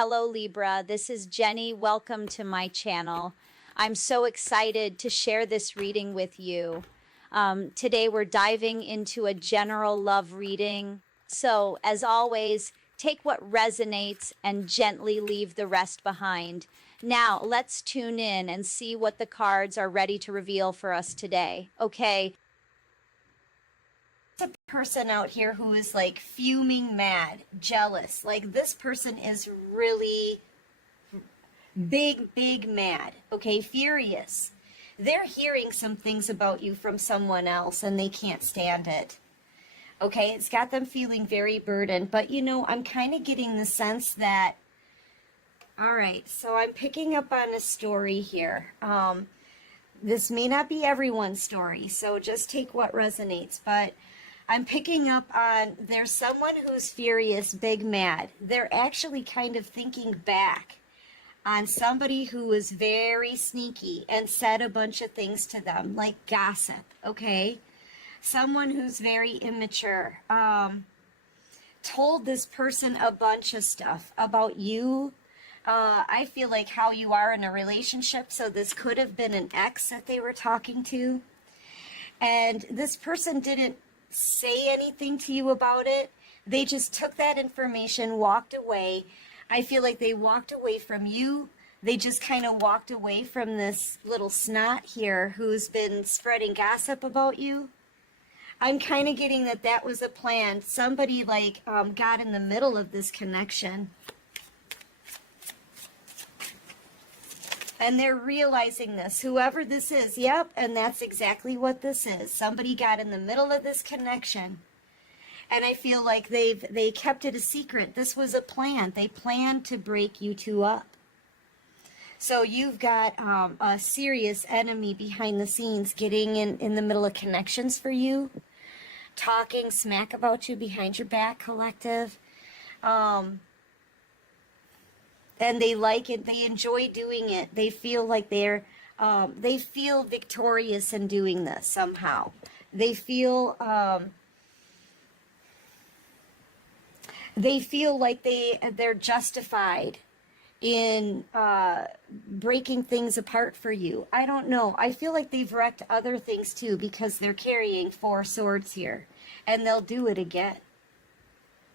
Hello Libra, this is Jenny. Welcome to my channel. I'm so excited to share this reading with you. Today we're diving into a general love reading. So as always, take what resonates and gently leave the rest behind. Now let's tune in and see what the cards are ready to reveal for us today. Okay. A person out here who is like fuming mad, jealous. Like this person is really big mad, okay, furious. They're hearing some things about you from someone else and they can't stand it. Okay, it's got them feeling very burdened, but you know, I'm kind of getting the sense that, all right, so I'm picking up on a story here. This may not be everyone's story, so just take what resonates, but I'm picking up on there's someone who's furious, big mad. They're actually kind of thinking back on somebody who was very sneaky and said a bunch of things to them, like gossip, okay? Someone who's very immature, told this person a bunch of stuff about you. I feel like how you are in a relationship, so this could have been an ex that they were talking to. And this person didn't say anything to you about it. They just took that information, walked away. I feel like they walked away from you. They just kind of walked away from this little snot here who's been spreading gossip about you. I'm kind of getting that that was a plan. Somebody like got in the middle of this connection. And they're realizing this, whoever this is, yep, and that's exactly what this is. Somebody got in the middle of this connection. And I feel like they kept it a secret. This was a plan. They planned to break you two up. So you've got a serious enemy behind the scenes getting in the middle of connections for you, talking smack about you behind your back, collective. And they like it. They enjoy doing it. They feel like they feel victorious in doing this somehow. They feel like they're justified in breaking things apart for you. I don't know. I feel like they've wrecked other things too because they're carrying 4 swords here, and they'll do it again.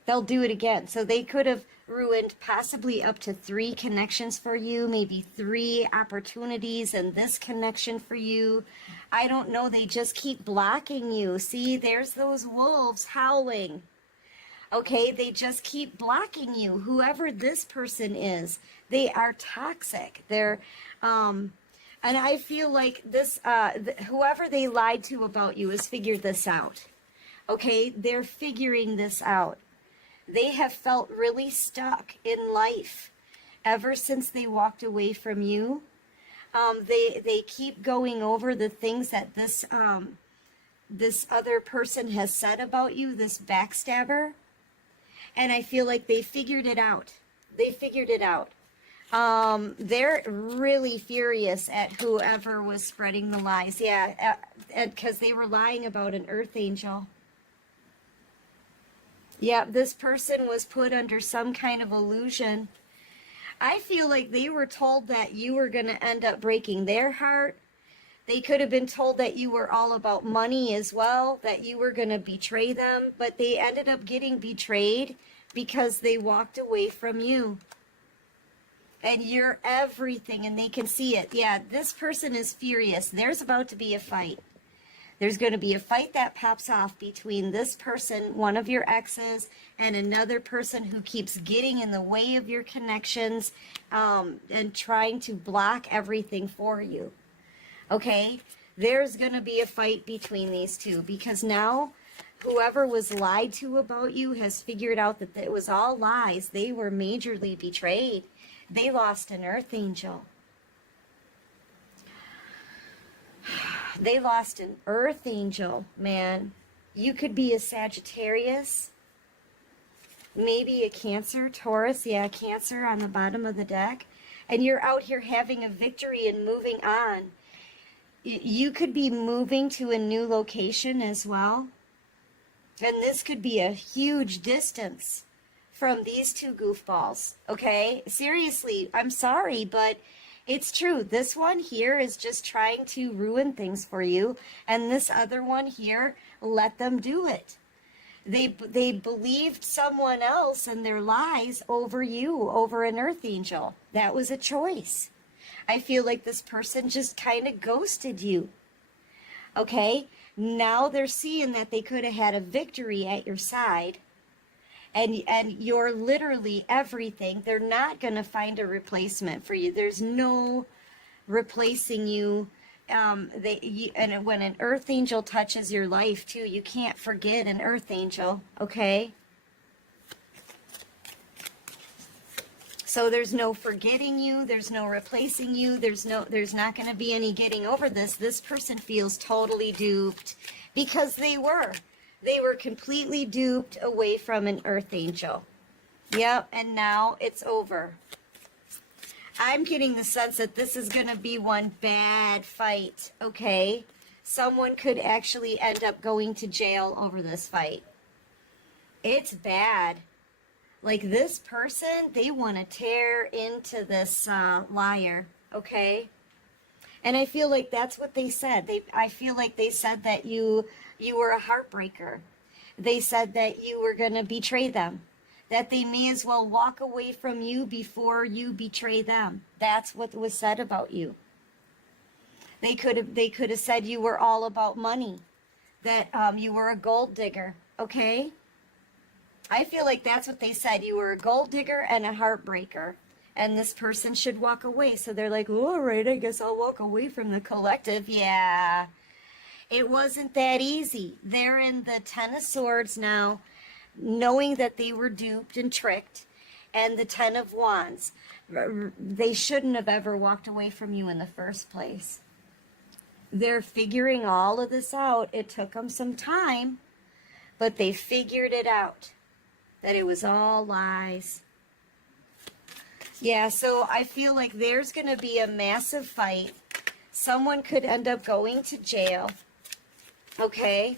They'll do it again. So they could have ruined possibly up to 3 connections for you, maybe 3 opportunities in this connection for you. I don't know. They just keep blocking you. See, there's those wolves howling. Okay, they just keep blocking you. Whoever this person is, they are toxic. They're, and I feel like this, whoever they lied to about you has figured this out. Okay, they're figuring this out. They have felt really stuck in life ever since they walked away from you. They keep going over the things that this other person has said about you, this backstabber. And I feel like they figured it out. They figured it out. They're really furious at whoever was spreading the lies. Yeah, because they were lying about an earth angel. Yeah, this person was put under some kind of illusion. I feel like they were told that you were going to end up breaking their heart. They could have been told that you were all about money as well, that you were going to betray them, but they ended up getting betrayed because they walked away from you. And you're everything, and they can see it. Yeah, this person is furious. There's about to be a fight. There's going to be a fight that pops off between this person, one of your exes, and another person who keeps getting in the way of your connections and trying to block everything for you. Okay? There's going to be a fight between these two because now whoever was lied to about you has figured out that it was all lies. They were majorly betrayed. They lost an earth angel. They lost an earth angel, man. You could be a Sagittarius, maybe a Cancer, Taurus, yeah, Cancer on the bottom of the deck, and you're out here having a victory and moving on. You could be moving to a new location as well, and this could be a huge distance from these two goofballs, okay? Seriously, I'm sorry, but it's true. This one here is just trying to ruin things for you, and this other one here, let them do it. They believed someone else and their lies over you, over an earth angel. That was a choice. I feel like this person just kind of ghosted you. Okay? Now they're seeing that they could have had a victory at your side. And you're literally everything. They're not going to find a replacement for you. There's no replacing you. And when an earth angel touches your life too, you can't forget an earth angel, okay? So there's no forgetting you, there's no replacing you, there's not going to be any getting over this. This person feels totally duped because they were completely duped away from an earth angel. Yep, and now it's over. I'm getting the sense that this is going to be one bad fight, okay? Someone could actually end up going to jail over this fight. It's bad. Like, this person, they want to tear into this liar, okay? And I feel like that's what they said. I feel like they said that you were a heartbreaker. They said that you were going to betray them. That they may as well walk away from you before you betray them. That's what was said about you. They could have said you were all about money. That you were a gold digger, okay? I feel like that's what they said. You were a gold digger and a heartbreaker. And this person should walk away. So they're like, oh, all right, I guess I'll walk away from the collective. Yeah. It wasn't that easy. They're in the Ten of Swords now, knowing that they were duped and tricked. And the Ten of Wands. They shouldn't have ever walked away from you in the first place. They're figuring all of this out. It took them some time, but they figured it out. That it was all lies. Yeah, so I feel like there's going to be a massive fight. Someone could end up going to jail. Okay?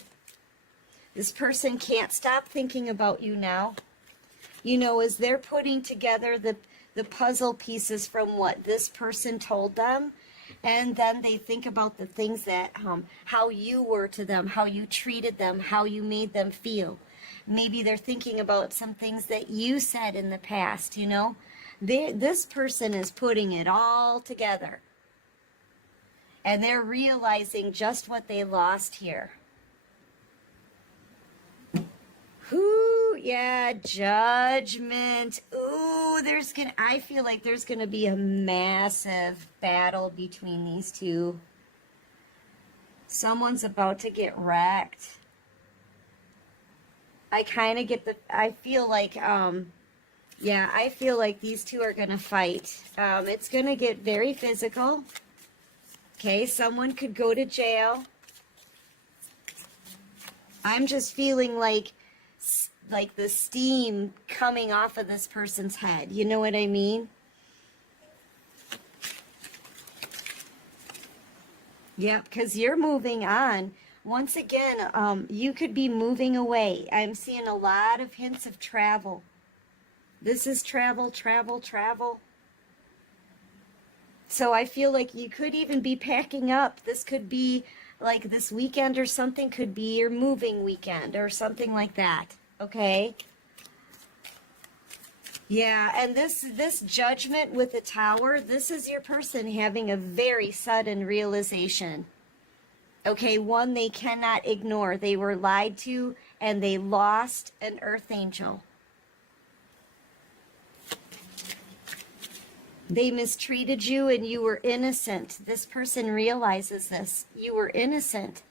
This person can't stop thinking about you now. You know, as they're putting together the puzzle pieces from what this person told them, and then they think about the things that, how you were to them, how you treated them, how you made them feel. Maybe they're thinking about some things that you said in the past, you know. This person is putting it all together. And they're realizing just what they lost here. Ooh, yeah, judgment. Ooh, I feel like there's gonna be a massive battle between these two. Someone's about to get wrecked. I kind of get I feel like, yeah, I feel like these two are going to fight. It's going to get very physical. Okay, someone could go to jail. I'm just feeling like the steam coming off of this person's head. You know what I mean? Yeah, because you're moving on. Once again, you could be moving away. I'm seeing a lot of hints of travel. This is travel, travel, travel. So I feel like you could even be packing up. This could be like this weekend or something, could be your moving weekend or something like that. Okay? Yeah, and this judgment with the Tower, this is your person having a very sudden realization. Okay, one they cannot ignore. They were lied to and they lost an earth angel. They mistreated you and you were innocent. This person realizes this. You were innocent.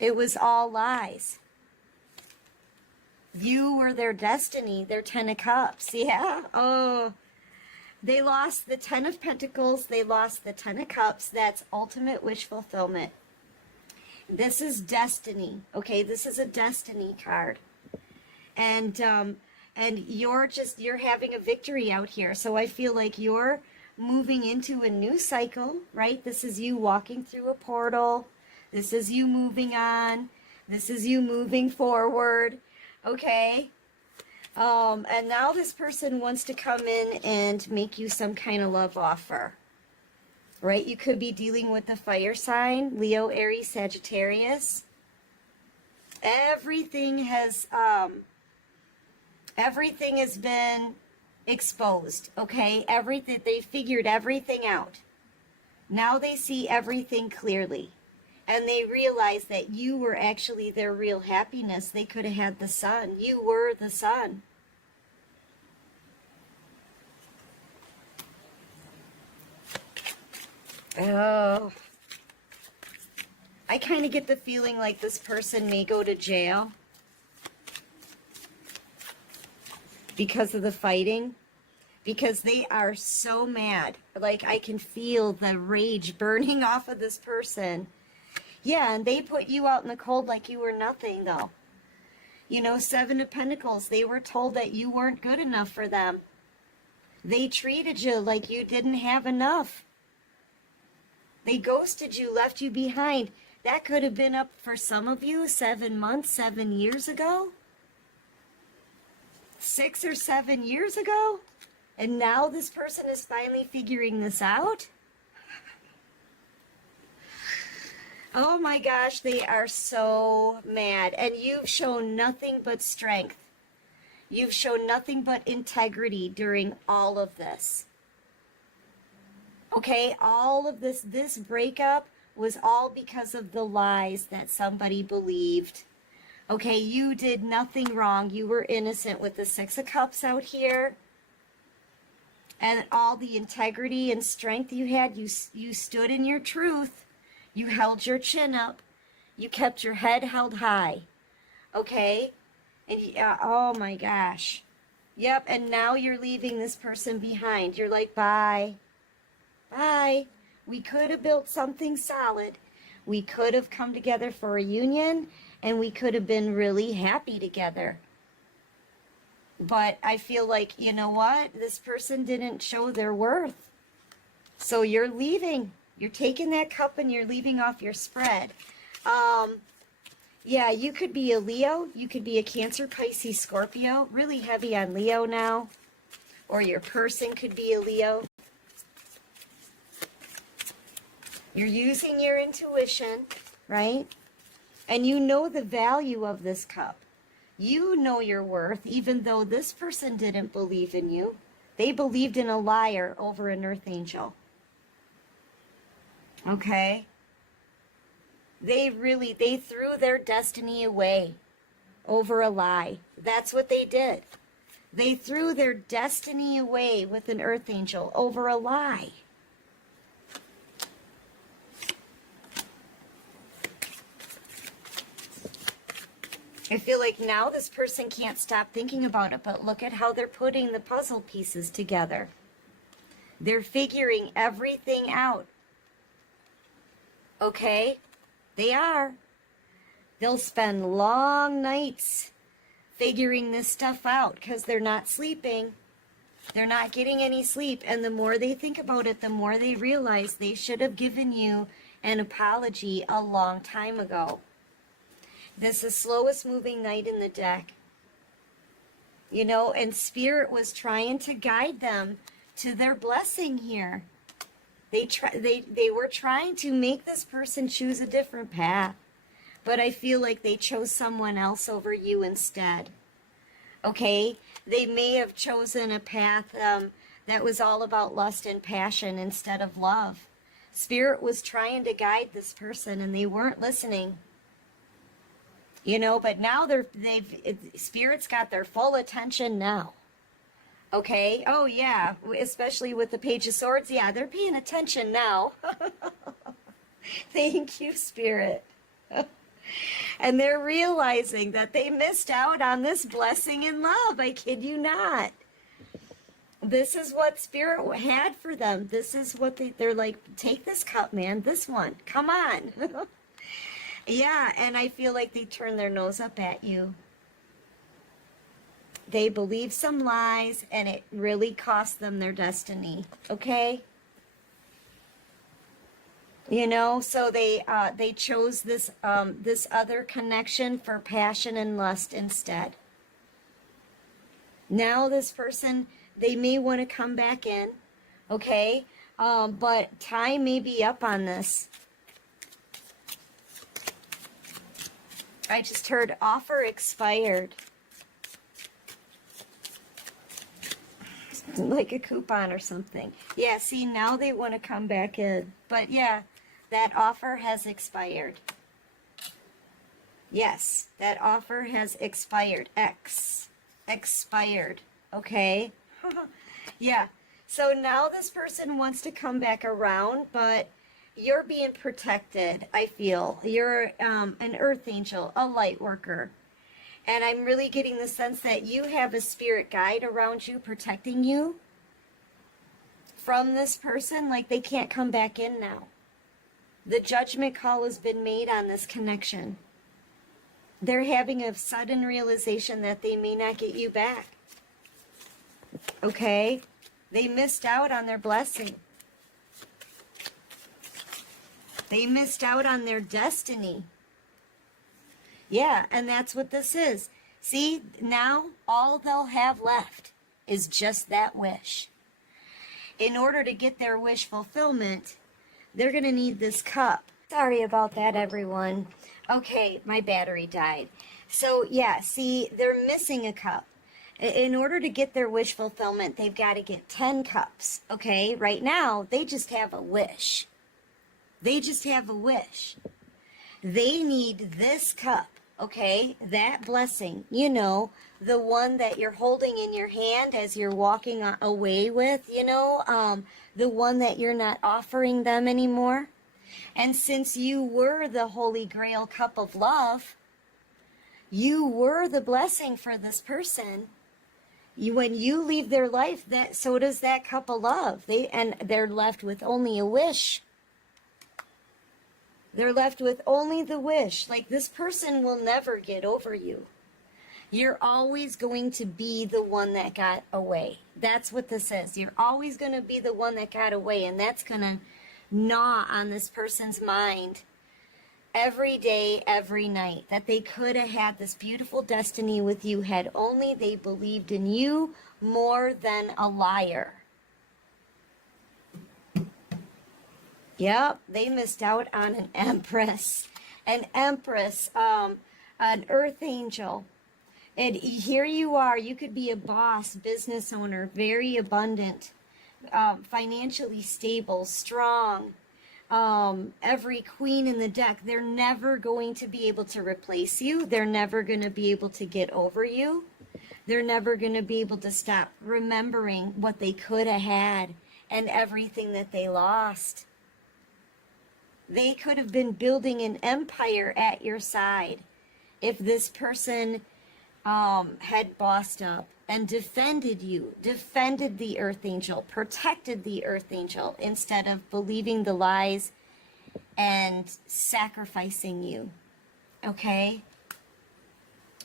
It was all lies. You were their destiny, their Ten of Cups. Yeah. Oh, they lost the Ten of Pentacles. They lost the Ten of Cups. That's ultimate wish fulfillment. This is destiny, okay? This is a destiny card. And you're having a victory out here. So I feel like you're moving into a new cycle, right? This is you walking through a portal. This is you moving on. This is you moving forward, okay? And now this person wants to come in and make you some kind of love offer, right? You could be dealing with a fire sign, Leo, Aries, Sagittarius. Everything has been exposed, okay? Everything, they figured everything out. Now they see everything clearly. And they realize that you were actually their real happiness. They could have had the sun. You were the sun. Oh. I kind of get the feeling like this person may go to jail because of the fighting. Because they are so mad. Like, I can feel the rage burning off of this person. Yeah, and they put you out in the cold like you were nothing, though. You know, Seven of Pentacles, they were told that you weren't good enough for them. They treated you like you didn't have enough. They ghosted you, left you behind. That could have been up for some of you 7 months, 7 years ago. 6 or 7 years ago. And now this person is finally figuring this out. Oh my gosh, they are so mad. And you've shown nothing but strength. You've shown nothing but integrity during all of this. Okay, all of this breakup was all because of the lies that somebody believed. Okay, you did nothing wrong. You were innocent with the Six of Cups out here. And all the integrity and strength you had, you stood in your truth. You held your chin up. You kept your head held high. Okay? And oh my gosh. Yep, and now you're leaving this person behind. You're like, bye. Bye. We could have built something solid. We could have come together for a union, and we could have been really happy together. But I feel like, you know what? This person didn't show their worth. So you're leaving. You're taking that cup and you're leaving off your spread. Yeah, you could be a Leo. You could be a Cancer, Pisces, Scorpio. Really heavy on Leo now. Or your person could be a Leo. You're using your intuition, right? And you know the value of this cup. You know your worth, even though this person didn't believe in you. They believed in a liar over an earth angel. Okay? They threw their destiny away over a lie. That's what they did. They threw their destiny away with an earth angel over a lie. I feel like now this person can't stop thinking about it, but look at how they're putting the puzzle pieces together. They're figuring everything out. Okay? They are. They'll spend long nights figuring this stuff out because they're not sleeping. They're not getting any sleep. And the more they think about it, the more they realize they should have given you an apology a long time ago. This is the slowest moving knight in the deck. You know, and Spirit was trying to guide them to their blessing here. They were trying to make this person choose a different path. But I feel like they chose someone else over you instead. Okay? They may have chosen a path that was all about lust and passion instead of love. Spirit was trying to guide this person and they weren't listening. You know, but now Spirit's got their full attention now. Okay? Oh, yeah. Especially with the Page of Swords. Yeah, they're paying attention now. Thank you, Spirit. And they're realizing that they missed out on this blessing and love. I kid you not. This is what Spirit had for them. This is what they're like, take this cup, man. This one. Come on. Yeah, and I feel like they turn their nose up at you. They believe some lies, and it really cost them their destiny. Okay? You know, so they chose this this other connection for passion and lust instead. Now this person, they may want to come back in, okay? But time may be up on this. I just heard offer expired. Like a coupon or something. Yeah, see, now they want to come back in. But yeah, that offer has expired. Yes, that offer has expired. Expired. Okay? Yeah. So now this person wants to come back around, but you're being protected, I feel. You're an earth angel, a light worker. And I'm really getting the sense that you have a spirit guide around you protecting you from this person. Like they can't come back in now. The judgment call has been made on this connection. They're having a sudden realization that they may not get you back. Okay? They missed out on their blessing. They missed out on their destiny. Yeah, and that's what this is. See, now all they'll have left is just that wish. In order to get their wish fulfillment, they're going to need this cup. Sorry about that, everyone. Okay, my battery died. So, yeah, see, they're missing a cup. In order to get their wish fulfillment, they've got to get 10 cups, okay? Right now, they just have a wish. They just have a wish. They need this cup, okay? That blessing, you know, the one that you're holding in your hand as you're walking away with, you know, the one that you're not offering them anymore. And since you were the Holy Grail cup of love, you were the blessing for this person. When you leave their life, so does that cup of love. They're left with only a wish. They're left with only the wish. Like, this person will never get over you. You're always going to be the one that got away. That's what this is. You're always going to be the one that got away, and that's going to gnaw on this person's mind every day, every night, that they could have had this beautiful destiny with you had only they believed in you more than a liar. Yep, they missed out on an empress. An empress, an earth angel. And here you are, you could be a boss, business owner, very abundant, financially stable, strong. Every queen in the deck, they're never going to be able to replace you. They're never going to be able to get over you. They're never going to be able to stop remembering what they could have had and everything that they lost. They could have been building an empire at your side if this person had bossed up and defended you, defended the earth angel, protected the earth angel, instead of believing the lies and sacrificing you. Okay?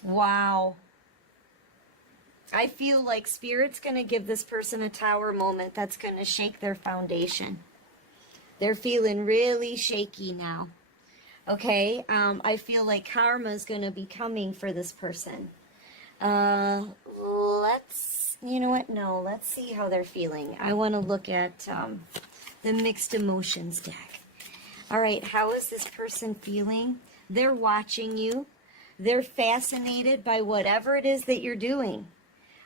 Wow. I feel like Spirit's going to give this person a tower moment that's going to shake their foundation. They're feeling really shaky now. Okay? I feel like karma is going to be coming for this person. You know what? No, let's see how they're feeling. I want to look at the mixed emotions deck. All right, how is this person feeling? They're watching you. They're fascinated by whatever it is that you're doing.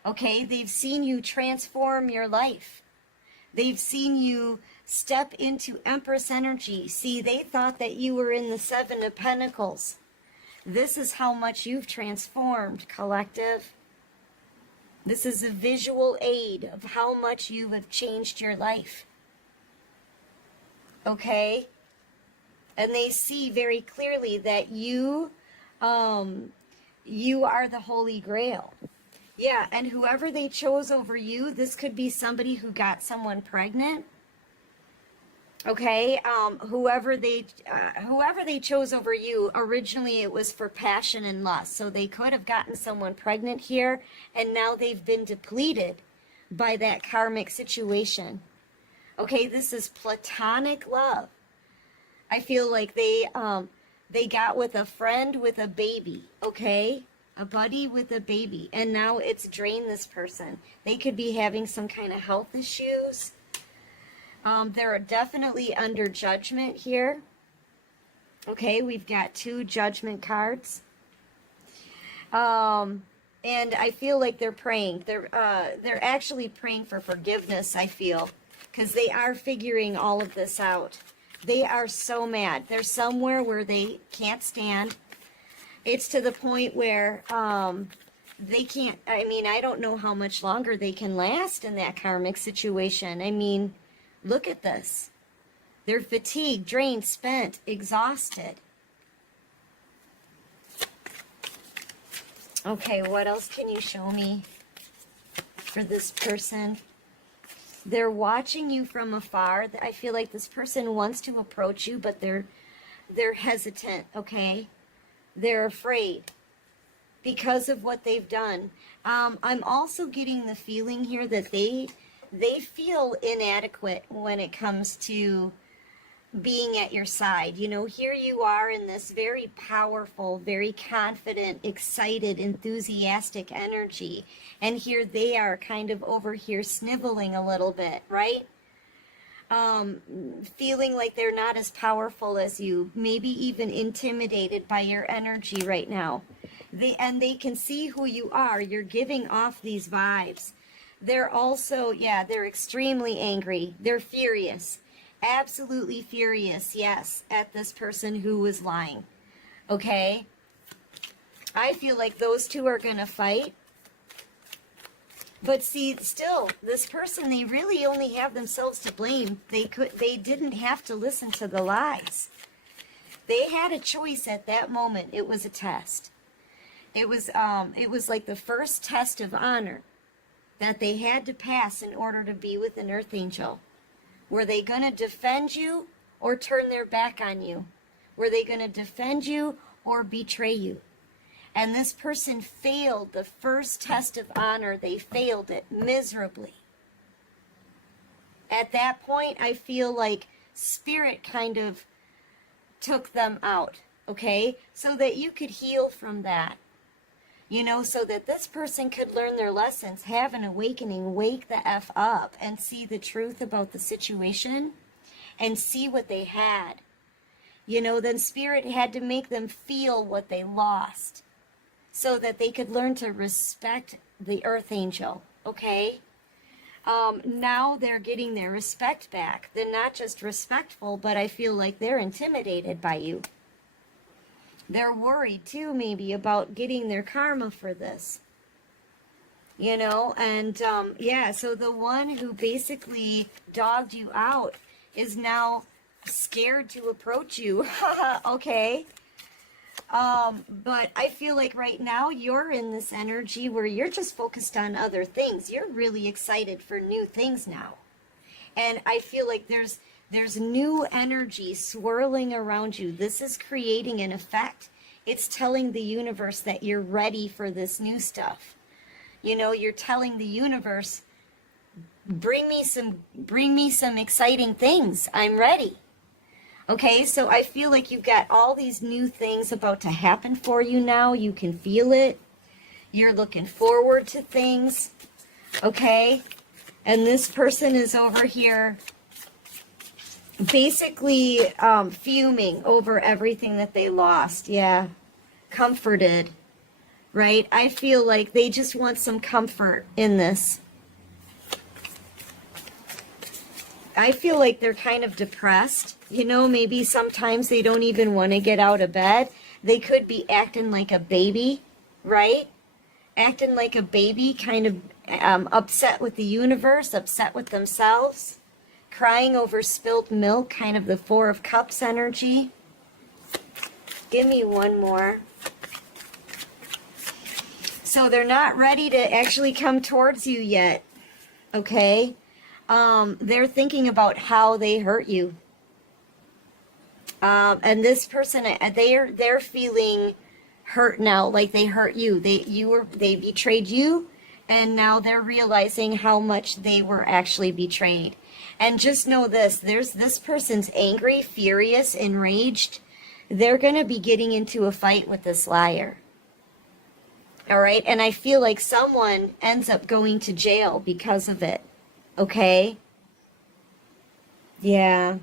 Okay, they've seen you transform your life. They've seen you step into Empress energy. See, they thought that you were in the Seven of Pentacles. This is how much you've transformed, collective. This is a visual aid of how much you have changed your life. Okay? And they see very clearly that you are the Holy Grail. Yeah, and whoever they chose over you, this could be somebody who got someone pregnant. Okay, whoever they chose over you, originally it was for passion and lust. So they could have gotten someone pregnant here, and now they've been depleted by that karmic situation. Okay, this is platonic love. I feel like they got with a friend with a baby, okay? a buddy with a baby, and now it's drained this person. They could be having some kind of health issues. They're definitely under judgment here. Okay, we've got 2 judgment cards. And I feel like they're praying. They're actually praying for forgiveness, I feel, because they are figuring all of this out. They are so mad. They're somewhere where they can't stand. It's to the point where they can't, I mean, I don't know how much longer they can last in that karmic situation. I mean, look at this. They're fatigued, drained, spent, exhausted. Okay, what else can you show me for this person? They're watching you from afar. I feel like this person wants to approach you, but they're hesitant, okay? They're afraid because of what they've done. I'm also getting the feeling here that they feel inadequate when it comes to being at your side. You know, here you are in this very powerful, very confident, excited, enthusiastic energy. And here they are kind of over here sniveling a little bit, right? Feeling like they're not as powerful as you, maybe even intimidated by your energy right now. They can see who you are. You're giving off these vibes. They're also, yeah, they're extremely angry. They're furious. Absolutely furious, yes, at this person who was lying. Okay? I feel like those 2 are going to fight. But see, still, this person, they really only have themselves to blame. They didn't have to listen to the lies. They had a choice at that moment. It was a test. It was like the first test of honor that they had to pass in order to be with an earth angel. Were they going to defend you or turn their back on you? Were they going to defend you or betray you? And this person failed the first test of honor. They failed it miserably. At that point, I feel like Spirit kind of took them out, okay? So that you could heal from that. You know, so that this person could learn their lessons, have an awakening, wake the F up, and see the truth about the situation, and see what they had. You know, then Spirit had to make them feel what they lost, so that they could learn to respect the earth angel, okay? Now they're getting their respect back. They're not just respectful, but I feel like they're intimidated by you. They're worried too, maybe, about getting their karma for this. You know, and yeah, so the one who basically dogged you out is now scared to approach you. Okay. But I feel like right now you're in this energy where you're just focused on other things. You're really excited for new things now. And I feel like there's new energy swirling around you. This is creating an effect. It's telling the universe that you're ready for this new stuff. You know, you're telling the universe, bring me some exciting things. I'm ready. Okay, so I feel like you've got all these new things about to happen for you now. You can feel it. You're looking forward to things. Okay, and this person is over here basically fuming over everything that they lost. Yeah, comforted, right? I feel like they just want some comfort in this. I feel like they're kind of depressed. You know, maybe sometimes they don't even want to get out of bed. They could be acting like a baby, right? Acting like a baby, kind of upset with the universe, upset with themselves. Crying over spilled milk, kind of the Four of Cups energy. Give me one more. So they're not ready to actually come towards you yet, okay? They're thinking about how they hurt you. And this person, they're feeling hurt now, like they hurt you. They betrayed you, and now they're realizing how much they were actually betrayed. And just know this, this person's angry, furious, enraged. They're going to be getting into a fight with this liar. All right. And I feel like someone ends up going to jail because of it. Okay. Yeah.